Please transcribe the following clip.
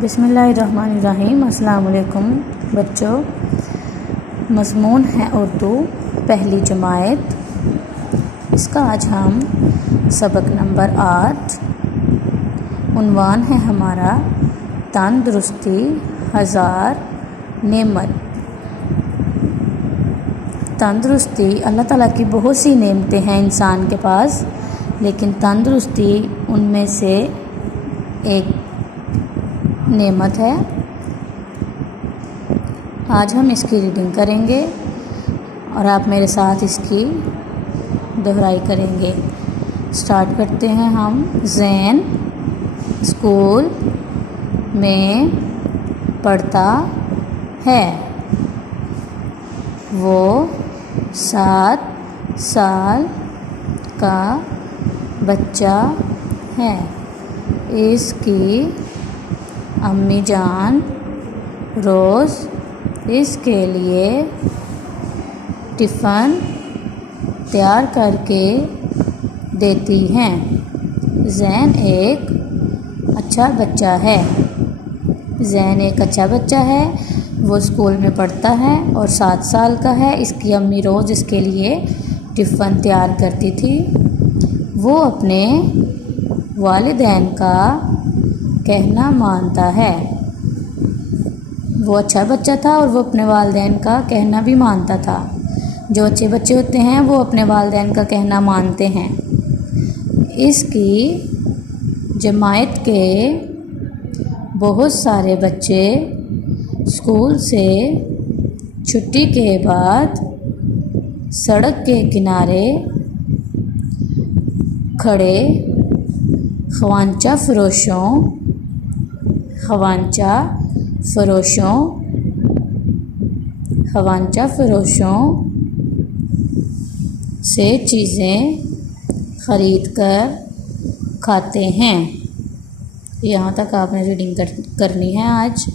بسم اللہ الرحمن الرحیم۔ السلام علیکم بچوں، مضمون ہے اردو پہلی جماعت۔ اس کا آج ہم سبق نمبر 8، عنوان ہے ہمارا تندرستی ہزار نعمت۔ تندرستی اللہ تعالیٰ کی بہت سی نعمتیں ہیں انسان کے پاس، لیکن تندرستی ان میں سے ایک نعمت ہے۔ آج ہم اس کی ریڈنگ کریں گے اور آپ میرے ساتھ اس کی دہرائی کریں گے۔ سٹارٹ کرتے ہیں ہم۔ زین اسکول میں پڑھتا ہے، وہ 7 سال کا بچہ ہے۔ اس کی امی جان روز اس کے لیے ٹفن تیار کر کے دیتی ہیں۔ زین ایک اچھا بچہ ہے۔ زین ایک اچھا بچہ ہے، وہ اسکول میں پڑھتا ہے اور 7 سال کا ہے۔ اس کی امی روز اس کے لیے ٹفن تیار کرتی تھی۔ وہ اپنے والدین کا کہنا مانتا ہے۔ وہ اچھا بچہ تھا اور وہ اپنے والدین کا کہنا بھی مانتا تھا۔ جو اچھے بچے ہوتے ہیں وہ اپنے والدین کا کہنا مانتے ہیں۔ اس کی جماعت کے بہت سارے بچے اسکول سے چھٹی کے بعد سڑک کے کنارے کھڑے خوانچہ فروشوں سے چیزیں خرید کر کھاتے ہیں۔ یہاں تک آپ نے ریڈنگ کرنی ہے آج۔